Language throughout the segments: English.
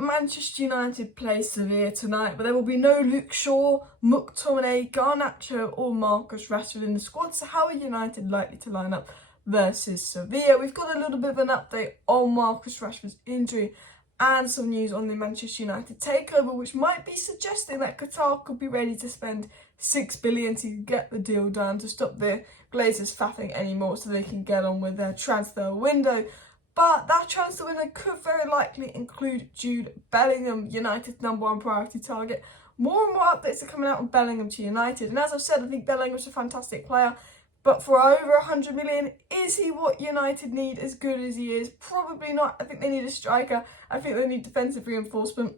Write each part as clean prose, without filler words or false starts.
Manchester United play Sevilla tonight, but there will be no Luke Shaw, McTominay, Garnacho or Marcus Rashford in the squad. So how are United likely to line up versus Sevilla? We've got a little bit of an update on Marcus Rashford's injury and some news on the Manchester United takeover, which might be suggesting that Qatar could be ready to spend $6 billion to get the deal done, to stop the Glazers faffing anymore so they can get on with their transfer window. But that transfer window could very likely include Jude Bellingham, United's #1 priority target. More and more updates are coming out on Bellingham to United. And as I've said, I think Bellingham's a fantastic player. But for over 100 million, is he what United need as good as he is? Probably not. I think they need a striker. I think they need defensive reinforcement.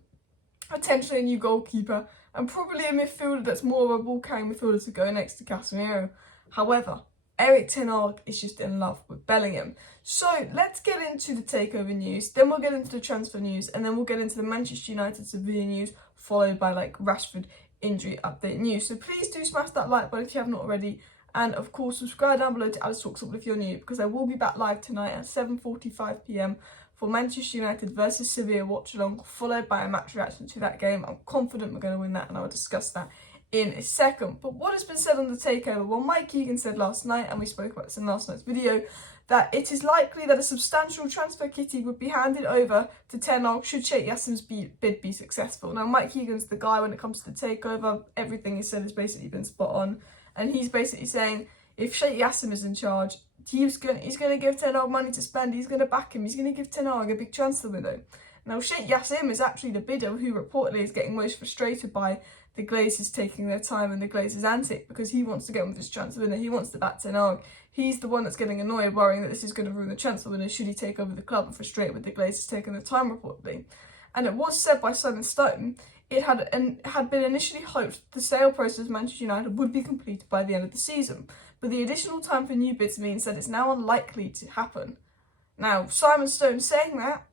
Potentially a new goalkeeper. And probably a midfielder that's more of a ball-carrying midfielder to go next to Casemiro. However, Erik Ten Hag is just in love with Bellingham. So let's get into the takeover news, then we'll get into the transfer news, and then we'll get into the Manchester United Sevilla news, followed by Rashford injury update news. So please do smash that like button if you have not already, and of course subscribe down below to Alice Talks Up if you're new, because I will be back live tonight at 7:45 PM for Manchester United versus Sevilla watch along, followed by a match reaction to that game. I'm confident we're going to win that, and I'll discuss that in a second. But what has been said on the takeover? Well, Mike Keegan said last night, and we spoke about this in last night's video, that it is likely that a substantial transfer kitty would be handed over to Ten Hag should Sheikh Jassim's bid be successful. Now, Mike Keegan's the guy when it comes to the takeover. Everything he said has basically been spot on, and he's basically saying if Sheikh Jassim is in charge, he's going to give Ten Hag money to spend. He's going to back him. He's going to give Ten Hag a big transfer window. Now, Sheikh Jassim is actually the bidder who reportedly is getting most frustrated by the Glazers taking their time and the Glazers antic, because he wants to get on with this transfer window. He wants to back Ten Hag. He's the one that's getting annoyed, worrying that this is going to ruin the transfer window should he take over the club, and frustrated with the Glazers taking their time reportedly. And it was said by Simon Stone it had been initially hoped the sale process of Manchester United would be completed by the end of the season, but the additional time for new bids means that it's now unlikely to happen. Now, Simon Stone saying that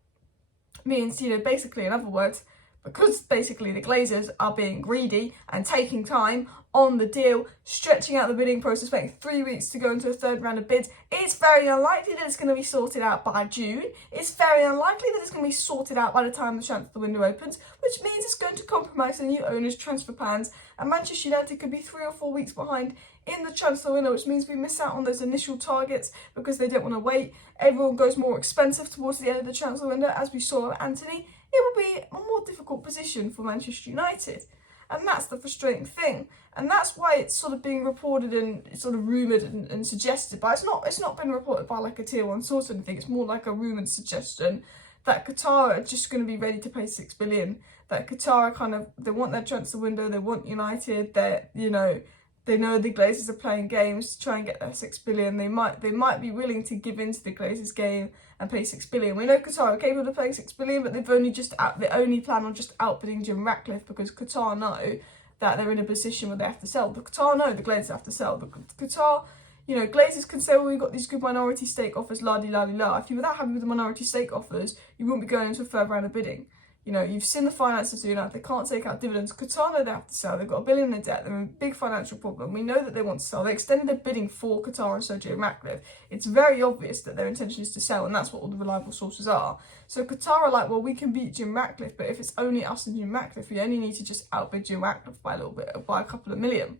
means, basically, in other words, because basically the Glazers are being greedy and taking time on the deal, stretching out the bidding process, waiting 3 weeks to go into a third round of bids, it's very unlikely that it's going to be sorted out by June. It's very unlikely that it's going to be sorted out by the time the transfer window opens, which means it's going to compromise the new owner's transfer plans, and Manchester United could be 3 or 4 weeks behind in the transfer window, which means we miss out on those initial targets because they don't want to wait. Everyone goes more expensive towards the end of the transfer window, as we saw with Anthony. It will be a more difficult position for Manchester United. And that's the frustrating thing. And that's why it's sort of being reported and sort of rumoured and suggested. But it's not been reported by a tier 1 source or anything. It's more like a rumoured suggestion that Qatar are just going to be ready to pay $6 billion. That Qatar are they want their transfer window, they want United, they know the Glazers are playing games to try and get their $6 billion. They might be willing to give in to the Glazers game and pay $6 billion. We know Qatar are capable of paying $6 billion, but they only plan on just outbidding Jim Ratcliffe, because Qatar know that they're in a position where they have to sell. The Qatar know the Glazers have to sell. The Qatar, Glazers can say, well, we've got these good minority stake offers, la-di-la-di-la. If you were that happy with the minority stake offers, you wouldn't be going into a further round of bidding. You've seen the finances of United. They can't take out dividends. Qatar know they have to sell. They've got $1 billion in debt. They're in a big financial problem. We know that they want to sell. They extended their bidding for Qatar and Sergio Ratcliffe. It's very obvious that their intention is to sell, and that's what all the reliable sources are. So Qatar are like, well, we can beat Jim Ratcliffe, but if it's only us and Jim Ratcliffe, we only need to just outbid Jim Ratcliffe by a little bit, by a couple of million.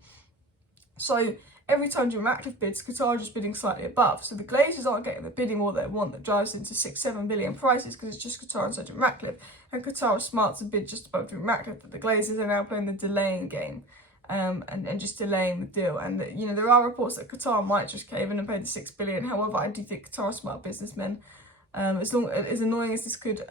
So every time Jim Ratcliffe bids, Qatar are just bidding slightly above. So the Glazers aren't getting the bidding all they want, that drives into $6-7 billion prices, because it's just Qatar and Sergio Ratcliffe. And Qatar are smart to bid just above Jim Ratcliffe, but the Glazers are now playing the delaying game, and just delaying the deal. And there are reports that Qatar might just cave in and pay the $6 billion. However, I do think Qatar are smart businessmen. As annoying as this could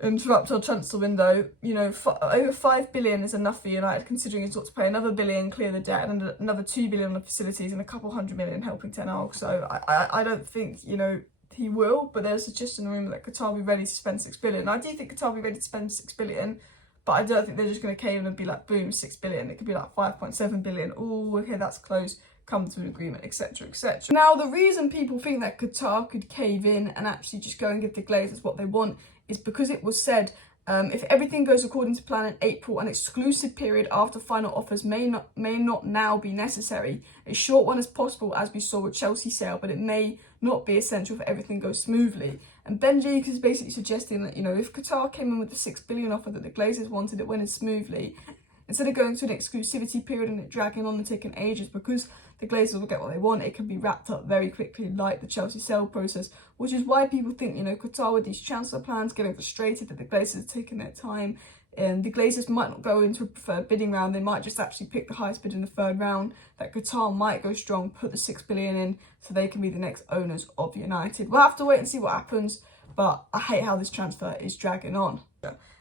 interrupt our transfer window, over $5 billion is enough for United, considering he's got to pay another $1 billion, clear the debt, and another $2 billion on the facilities, and a couple $100 million helping Ten Hag. So I don't think he will, but there's just a rumour that Qatar will be ready to spend $6 billion. I do think Qatar will be ready to spend $6 billion, but I don't think they're just going to cave in and be like, boom, $6 billion. It could be like $5.7 billion. Oh, okay, that's close. Come to an agreement, etc., etc. Now, the reason people think that Qatar could cave in and actually just go and give the Glazers what they want is because it was said, if everything goes according to plan in April, an exclusive period after final offers may not now be necessary. A short one as possible, as we saw with Chelsea sale, but it may not be essential if everything goes smoothly. And Ben Jacobs is basically suggesting that, you know, if Qatar came in with the $6 billion offer that the Glazers wanted, it went smoothly, instead of going to an exclusivity period and it dragging on and taking ages, because the Glazers will get what they want, it can be wrapped up very quickly, like the Chelsea sale process, which is why people think, you know, Qatar with these transfer plans getting frustrated that the Glazers are taking their time. And the Glazers might not go into a preferred bidding round, they might just actually pick the highest bid in the third round, that Qatar might go strong, put the $6 billion in, so they can be the next owners of United. We'll have to wait and see what happens, but I hate how this transfer is dragging on.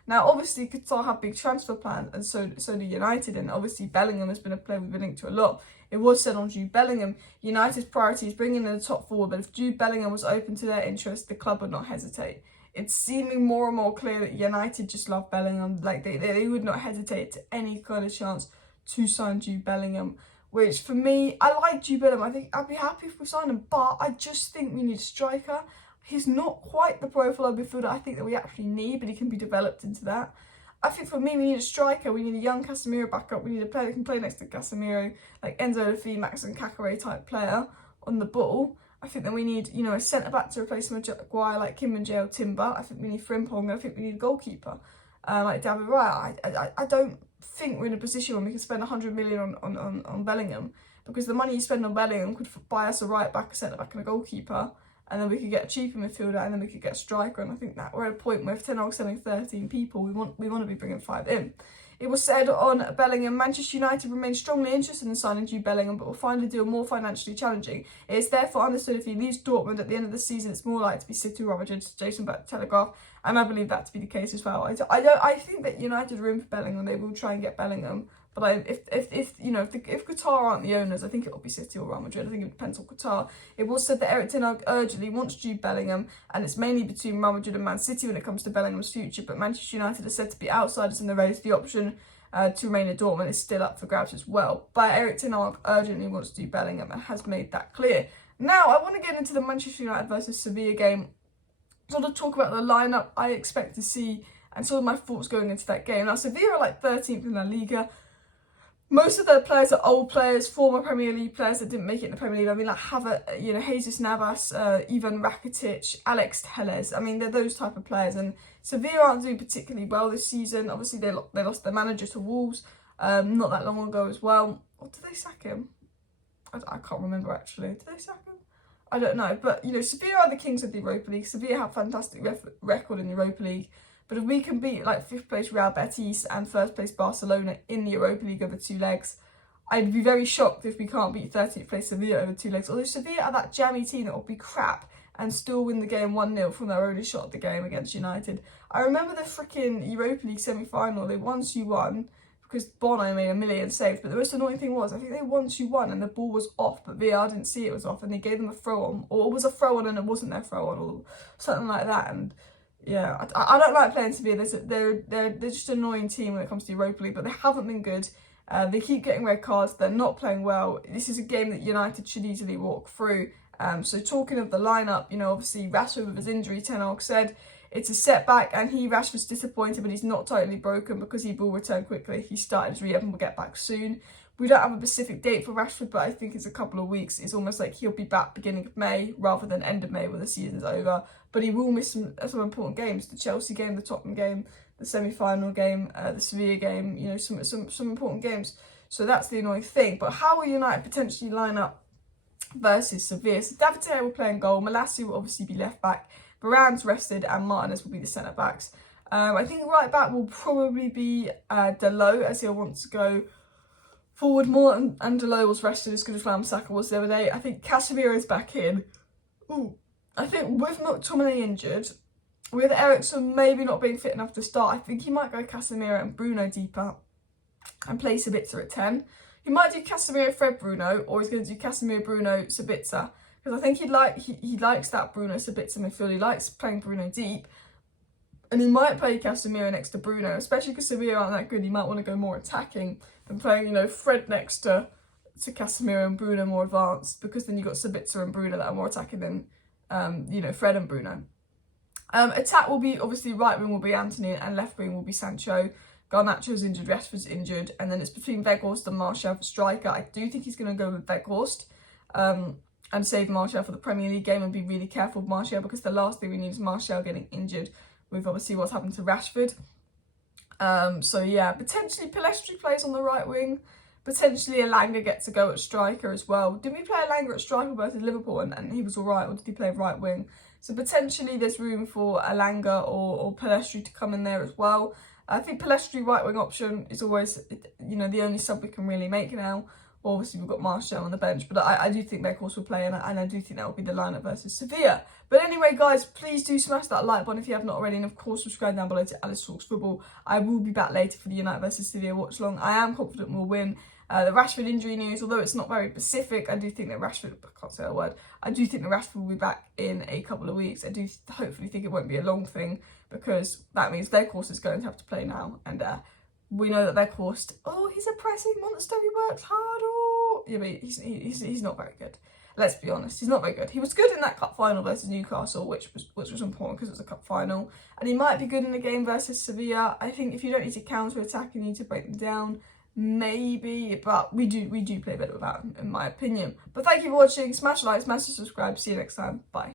Now, obviously, Qatar have big transfer plans, and so do United, and obviously Bellingham has been a player we've been linked to a lot. It was said on Jude Bellingham, United's priority is bringing in the top forward, but if Jude Bellingham was open to their interest, the club would not hesitate. It's seeming more and more clear that United just love Bellingham. Like, they would not hesitate to any kind of chance to sign Jude Bellingham, which for me, I like Jude Bellingham. I think I'd be happy if we signed him, but I just think we need a striker. He's not quite the profile of midfielder I think that we actually need, but he can be developed into that. I think for me, we need a striker. We need a young Casemiro backup. We need a player that can play next to Casemiro, like Enzo Laffi, Max and Kakare type player on the ball. I think that we need, you know, a centre-back to replace Maguire, like Kim and Jail Timber. I think we need Frimpong. I think we need a goalkeeper, like David Raya. I don't think we're in a position where we can spend 100 million on Bellingham, because the money you spend on Bellingham could buy us a right-back, a centre-back and a goalkeeper, and then we could get a cheaper midfielder, and then we could get a striker. And I think that we're at a point where if Ten Hag's selling 13 people, we want to be bringing 5 in. It was said on Bellingham, Manchester United remain strongly interested in signing Jude Bellingham, but will find the deal more financially challenging. It is therefore understood if he leaves Dortmund at the end of the season, it's more likely to be City or Madrid, Jason back to Telegraph, and I believe that to be the case as well. I think that United are in for Bellingham. They will try and get Bellingham. But if Qatar aren't the owners, I think it will be City or Real Madrid. I think it depends on Qatar. It was said that Erik Ten Hag urgently wants Jude Bellingham, and it's mainly between Real Madrid and Man City when it comes to Bellingham's future. But Manchester United are said to be outsiders in the race. The option to remain at Dortmund is still up for grabs as well. But Erik Ten Hag urgently wants Jude Bellingham and has made that clear. Now, I want to get into the Manchester United versus Sevilla game. Sort of talk about the lineup I expect to see and sort of my thoughts going into that game. Now, Sevilla are like 13th in La Liga. Most of their players are old players, former Premier League players that didn't make it in the Premier League. I mean, like Jesus Navas, Ivan Rakitic, Alex Telles. I mean, they're those type of players. And Sevilla aren't doing particularly well this season. Obviously, they lost their manager to Wolves not that long ago as well. Or did they sack him? I can't remember actually. Did they sack him? I don't know. But, you know, Sevilla are the kings of the Europa League. Sevilla have a fantastic record in the Europa League. But if we can beat like 5th place Real Betis and 1st place Barcelona in the Europa League over 2 legs, I'd be very shocked if we can't beat 13th place Sevilla over 2 legs. Although Sevilla are that jammy team that will be crap and still win the game 1-0 from their only shot at the game against United. I remember the freaking Europa League semi-final. They won 2-1 because Bono made a million saves. But the most annoying thing was, I think they won 2-1 and the ball was off, but VAR didn't see it was off, and they gave them a throw-on. Or it was a throw-on and it wasn't their throw-on, or something like that. And yeah, I don't like playing Sevilla. They're just an annoying team when it comes to Europa League, but they haven't been good. They keep getting red cards. They're not playing well. This is a game that United should easily walk through. So talking of the lineup, you know, obviously Rashford with his injury, Ten Hag said it's a setback, and Rashford's disappointed, but he's not totally broken because he will return quickly. He started his rehab and will get back soon. We don't have a specific date for Rashford, but I think it's a couple of weeks. It's almost like he'll be back beginning of May rather than end of May when the season's over. But he will miss some important games. The Chelsea game, the Tottenham game, the semi-final game, the Sevilla game, you know, some important games. So that's the annoying thing. But how will United potentially line up versus Sevilla? So David Taylor will play in goal. Malassi will obviously be left back. Varane's rested and Martinez will be the centre-backs. I think right back will probably be Dalot, as he'll want to go forward more, and Dalot was rested as good as Wan-Bissaka was the other day. I think Casemiro is back in. I think with McTominay injured, with Eriksen maybe not being fit enough to start, I think he might go Casemiro and Bruno deeper and play Sabitzer at 10. He might do Casemiro, Fred, Bruno, or he's going to do Casemiro, Bruno, Sabitzer. Because I think he likes that Bruno Sabitzer midfield. He likes playing Bruno deep. And he might play Casemiro next to Bruno, especially because Sevilla aren't that good. He might want to go more attacking than playing, you know, Fred next to Casemiro and Bruno more advanced, because then you've got Sabitzer and Bruno that are more attacking than, you know, Fred and Bruno. Attack will be, obviously, right wing will be Anthony and left wing will be Sancho. Garnacho's injured, Rashford's injured, and then it's between Weghorst and Martial for striker. I do think he's going to go with Weghorst. and save Martial for the Premier League game and be really careful with Martial, because the last thing we need is Martial getting injured with obviously what's happened to Rashford. So yeah, potentially Pellistri plays on the right wing. Potentially Elanga gets a go at striker as well. Didn't we play Elanga at striker versus Liverpool and he was alright, or did he play right wing? So potentially there's room for Elanga or Pellistri to come in there as well. I think Pellistri right wing option is always, you know, the only sub we can really make now. Obviously we've got Martial on the bench, but I do think Weghorst will play, and I do think that will be the lineup versus Sevilla. But anyway, guys, please do smash that like button if you have not already, and of course subscribe down below to Alice Talks Football. I will be back later for the United versus Sevilla watch long. I am confident we'll win. The Rashford injury news, although it's not very specific, I do think that Rashford, I can't say a word, I do think that Rashford will be back in a couple of weeks. I do hopefully think it won't be a long thing, because that means Weghorst is going to have to play now, and we know that Weghorst, oh, he's a pressing monster, he works hard, oh, yeah, but he's not very good. Let's be honest, he's not very good. He was good in that cup final versus Newcastle, which was important because it was a cup final, and he might be good in the game versus Sevilla. I think if you don't need to counter attack, you need to break them down. Maybe, but we do play better without him, in my opinion. But thank you for watching. Smash like, smash subscribe. See you next time. Bye.